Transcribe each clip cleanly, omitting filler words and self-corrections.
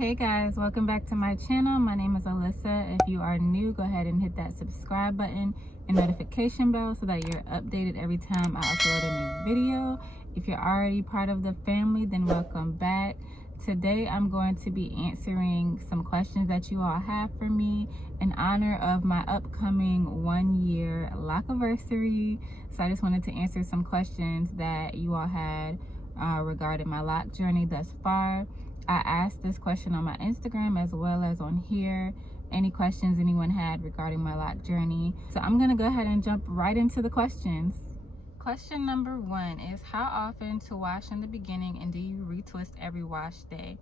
Hey guys, welcome back to my channel. My name is Alyssa. If you are new, go ahead and hit that subscribe button and notification bell so that you're updated every time I upload a new video. If you're already part of the family, then welcome back. Today I'm going to be answering some questions that you all have for me in honor of my upcoming 1-year Loc'versary. So I just wanted to answer some questions that you all had regarding my lock journey thus far. I asked this question on my Instagram as well as on here. Any questions anyone had regarding my lock journey. So I'm gonna go ahead and jump right into the questions. Question number 1 is, how often to wash in the beginning, and do you retwist every wash day?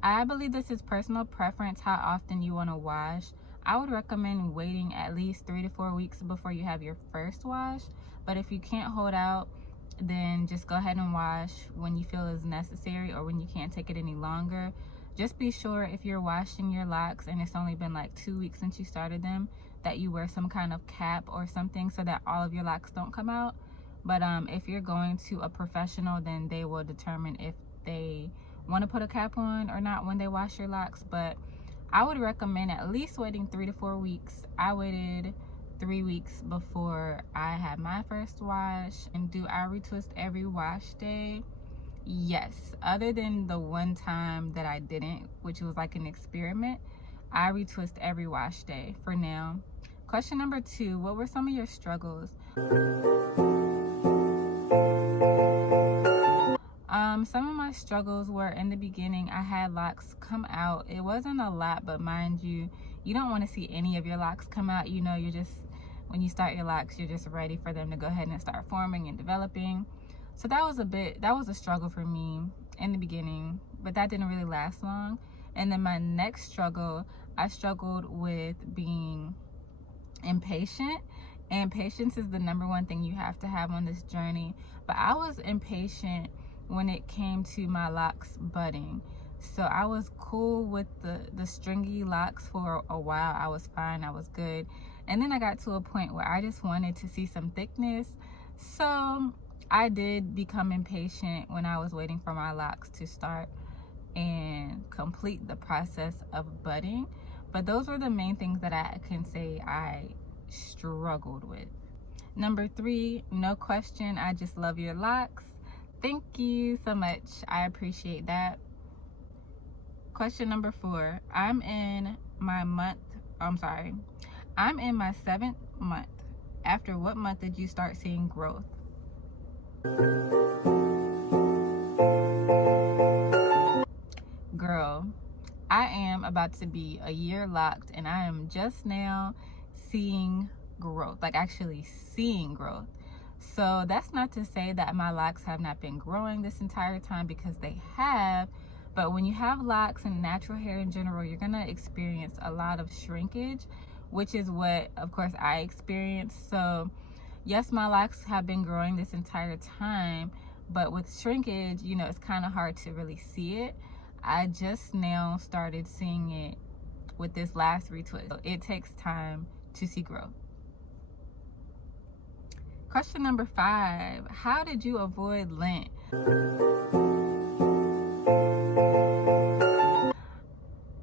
I believe this is personal preference, how often you want to wash. I would recommend waiting at least 3 to 4 weeks before you have your first wash. But if you can't hold out, then just go ahead and wash when you feel is necessary or when you can't take it any longer. Just be sure if you're washing your locks and it's only been like 2 weeks since you started them, that you wear some kind of cap or something so that all of your locks don't come out. But if you're going to a professional, then they will determine if they want to put a cap on or not when they wash your locks. But I would recommend at least waiting 3 to 4 weeks. I waited 3 weeks before I had my first wash. And do I retwist every wash day? Yes, other than the one time that I didn't, which was like an experiment, I retwist every wash day for now. Question number 2, what were some of your struggles? Some of my struggles were in the beginning. I had locks come out. It wasn't a lot, but mind you, you don't want to see any of your locks come out. You know, you're just, when you start your locks, you're just ready for them to go ahead and start forming and developing. So that was a struggle for me in the beginning, but that didn't really last long. And then my next struggle, I struggled with being impatient, and patience is the number 1 thing you have to have on this journey. But I was impatient when it came to my locks budding. So I was cool with the stringy locks for a while. I was fine, I was good. And then I got to a point where I just wanted to see some thickness. So I did become impatient when I was waiting for my locks to start and complete the process of budding. But those were the main things that I can say I struggled with. Number 3, no question, I just love your locks. Thank you so much, I appreciate that. Question number 4, I'm in my 7th month. After what month did you start seeing growth? Girl, I am about to be a year locked, and I am just now seeing growth, like actually seeing growth. So that's not to say that my locks have not been growing this entire time, because they have. But when you have locks and natural hair in general, you're gonna experience a lot of shrinkage, which is what, of course, I experienced. So yes, my locks have been growing this entire time, but with shrinkage, you know, it's kind of hard to really see it. I just now started seeing it with this last retwist. So it takes time to see growth. Question number 5, how did you avoid lint?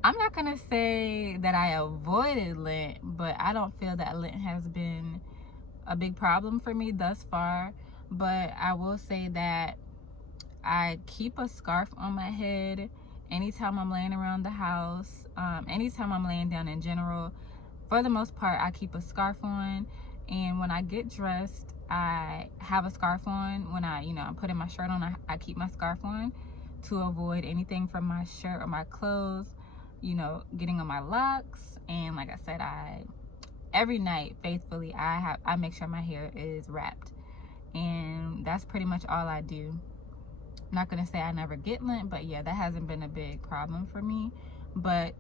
I'm not gonna say that I avoided lint, but I don't feel that lint has been a big problem for me thus far. But I will say that I keep a scarf on my head anytime I'm laying around the house, anytime I'm laying down in general. For the most part, I keep a scarf on, and when I get dressed, I have a scarf on. When I'm putting my shirt on, I keep my scarf on to avoid anything from my shirt or my clothes, getting on my locks. And like I said, every night, faithfully, I make sure my hair is wrapped, and that's pretty much all I do. I'm not gonna say I never get lint, but yeah, that hasn't been a big problem for me. But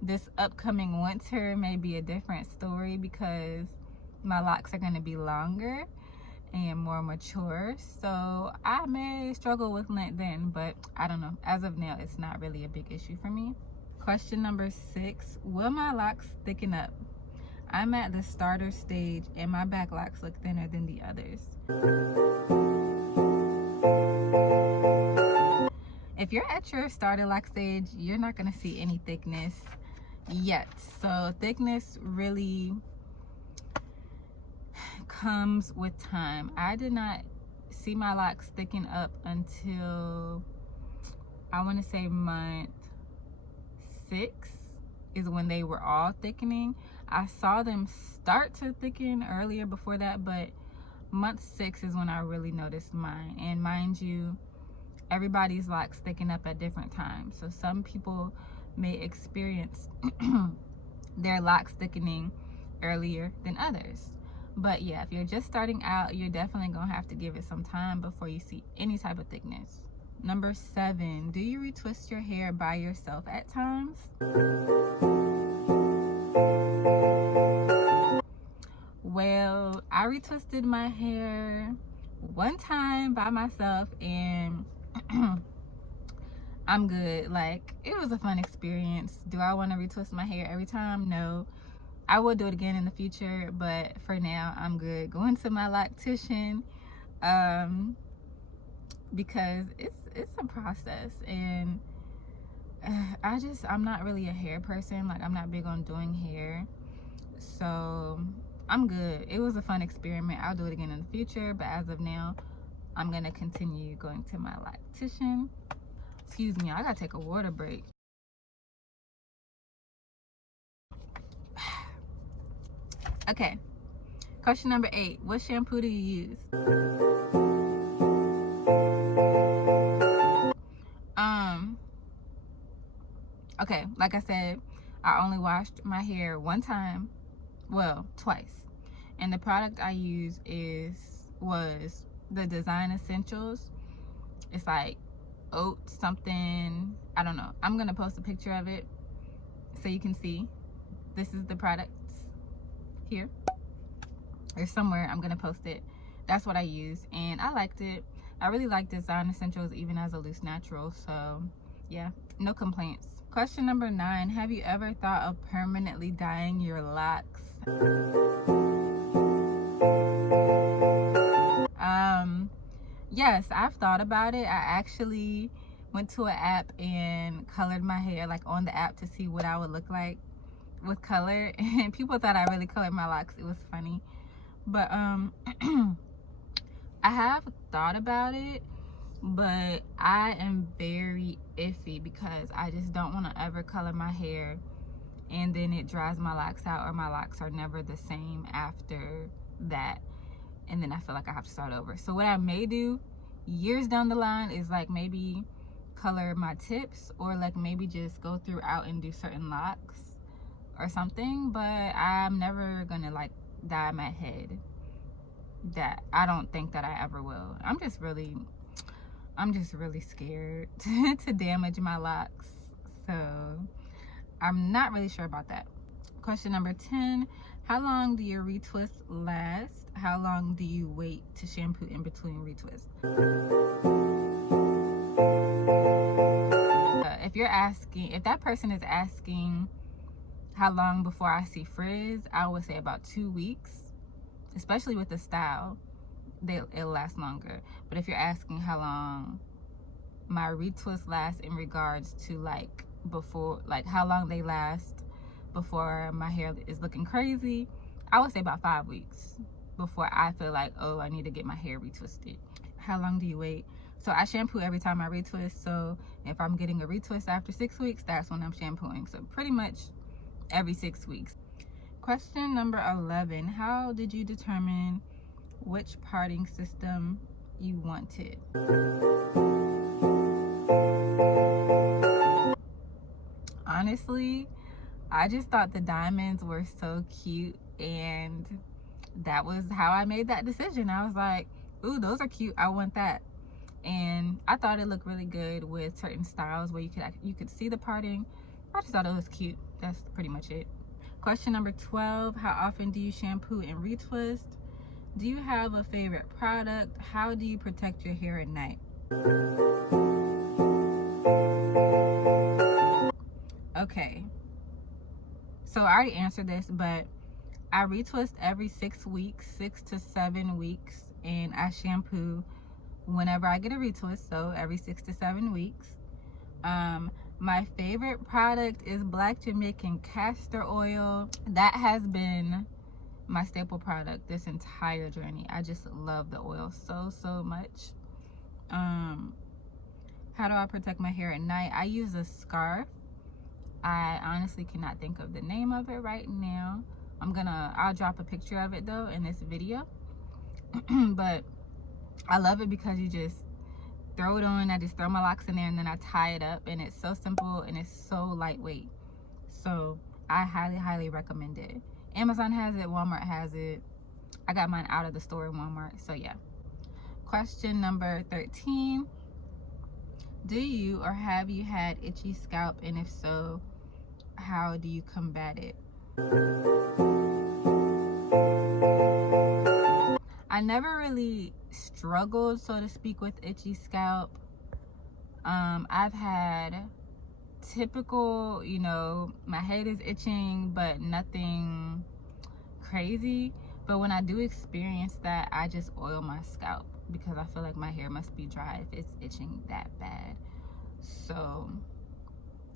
this upcoming winter may be a different story, because my locks are gonna be longer and more mature, so I may struggle with lint then, but I don't know. As of now, it's not really a big issue for me. Question number 6, will my locks thicken up? I'm at the starter stage and my back locks look thinner than the others. If you're at your starter lock stage, you're not going to see any thickness yet. So thickness really comes with time. I did not see my locks thicken up until, I want to say, month 6 is when they were all thickening. I saw them start to thicken earlier before that, but month 6 is when I really noticed mine. And mind you, everybody's locks thicken up at different times. So some people may experience their locks thickening earlier than others. But yeah, if you're just starting out, you're definitely gonna have to give it some time before you see any type of thickness. Number 7, do you retwist your hair by yourself at times? Well, I retwisted my hair one time by myself, and I'm good. Like, it was a fun experience. Do I want to retwist my hair every time? No. I will do it again in the future, but for now I'm good. Going to my loctician, because it's a process, and I'm not really a hair person. Like, I'm not big on doing hair, so I'm good. It was a fun experiment. I'll do it again in the future, but as of now, I'm gonna continue going to my loctician. Excuse me, I gotta take a water break. Okay, question number 8, what shampoo do you use? Okay, like I said, I only washed my hair one time, well, twice, and the product I use was the Design Essentials. It's like oat something, I don't know. I'm gonna post a picture of it so you can see. This is the product here, or somewhere. I'm gonna post it. That's what I use, and I liked it. I really like Design Essentials even as a loose natural, so yeah, no complaints. Question number 9, have you ever thought of permanently dyeing your locks? Yes, I've thought about it. I actually went to an app and colored my hair, like on the app, to see what I would look like with color, and people thought I really colored my locks. It was funny, but I have thought about it, but I am very iffy because I just don't want to ever color my hair and then it dries my locks out, or my locks are never the same after that, and then I feel like I have to start over. So what I may do years down the line is like maybe color my tips, or like maybe just go throughout and do certain locks or something, but I'm never gonna like dye my head. That I don't think that I ever will. I'm just really scared to damage my locks, so I'm not really sure about that. Question number 10, how long do your retwists last? How long do you wait to shampoo in between retwists? If that person is asking how long before I see frizz, I would say about 2 weeks, especially with the style. It'll last longer. But if you're asking how long my retwist lasts in regards to like before, like how long they last before my hair is looking crazy, I would say about 5 weeks before I feel like, oh, I need to get my hair retwisted. How long do you wait? So I shampoo every time I retwist. So if I'm getting a retwist after 6 weeks, that's when I'm shampooing. So pretty much every 6 weeks. Question number 11, how did you determine which parting system you wanted? Honestly, I just thought the diamonds were so cute, and that was how I made that decision. I was like, ooh, those are cute, I want that. And I thought it looked really good with certain styles where you could see the parting. I just thought it was cute. That's pretty much it. Question number 12, how often do you shampoo and retwist? Do you have a favorite product? How do you protect your hair at night? Okay, so I already answered this, but I retwist every 6 weeks, 6 to 7 weeks, and I shampoo whenever I get a retwist, so every 6 to 7 weeks. My favorite product is Black Jamaican castor oil. That has been my staple product this entire journey. I just love the oil so much. How do I protect my hair at night? I use a scarf. I honestly cannot think of the name of it right now. I'll drop a picture of it though in this video. But I love it because you just throw it on. I just throw my locks in there and then I tie it up, and it's so simple and it's so lightweight. So I highly recommend it. Amazon has it, Walmart has it. I got mine out of the store in Walmart, so yeah. Question number 13. Do you or have you had itchy scalp, and if so, how do you combat it? I never really struggled, so to speak, with itchy scalp. I've had typical, you know, my head is itching, but nothing crazy. But when I do experience that, I just oil my scalp because I feel like my hair must be dry if it's itching that bad. So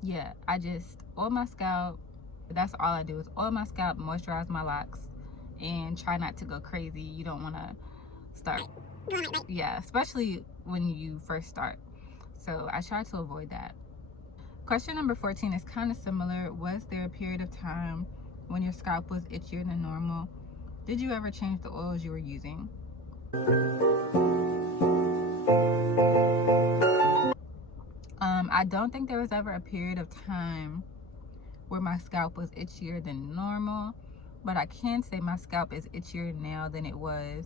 yeah, I just oil my scalp. That's all I do is oil my scalp, moisturize my locks, and try not to go crazy. You don't want to start, yeah, especially when you first start. So I try to avoid that. Question number 14 is kind of similar. Was there a period of time when your scalp was itchier than normal? Did you ever change the oils you were using? I don't think there was ever a period of time where my scalp was itchier than normal, but I can say my scalp is itchier now than it was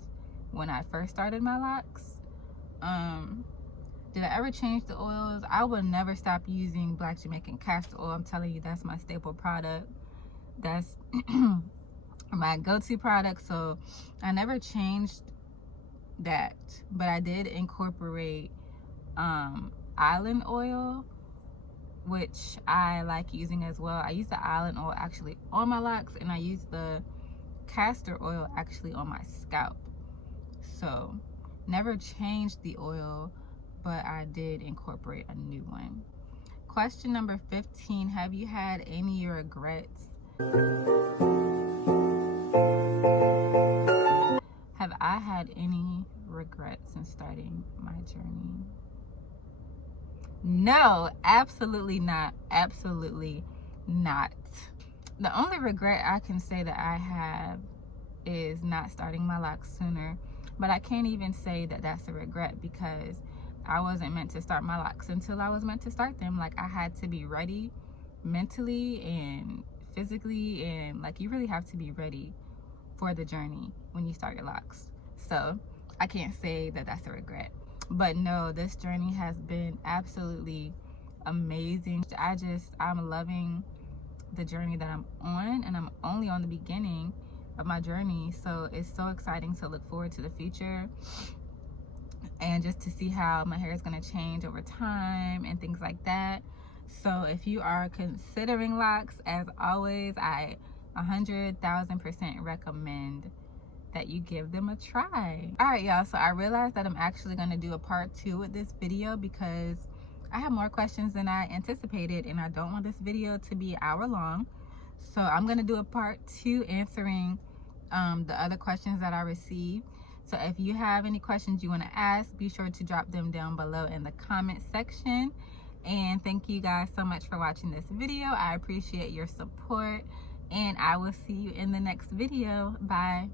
when I first started my locks. Did I ever change the oils? I will never stop using Black Jamaican castor oil. I'm telling you, that's my staple product. That's my go-to product, so I never changed that. But I did incorporate island oil, which I like using as well. I use the island oil actually on my locks, and I use the castor oil actually on my scalp. So never changed the oil, but I did incorporate a new one. Question number 15, have you had any regrets? Have I had any regrets in starting my journey? No, absolutely not. Absolutely not. The only regret I can say that I have is not starting my locks sooner. But I can't even say that that's a regret because I wasn't meant to start my locks until I was meant to start them. Like, I had to be ready mentally and physically, and like, you really have to be ready for the journey when you start your locks. So I can't say that that's a regret. But no, this journey has been absolutely amazing. I'm loving the journey that I'm on, and I'm only on the beginning of my journey. So it's so exciting to look forward to the future and just to see how my hair is going to change over time and things like that. So if you are considering locks, as always, I 100,000% recommend that you give them a try. All right, y'all, so I realized that I'm actually going to do a part 2 with this video because I have more questions than I anticipated, and I don't want this video to be an hour long. So I'm going to do a part 2 answering the other questions that I received. So if you have any questions you want to ask, be sure to drop them down below in the comment section. And thank you guys so much for watching this video. I appreciate your support, and I will see you in the next video. Bye.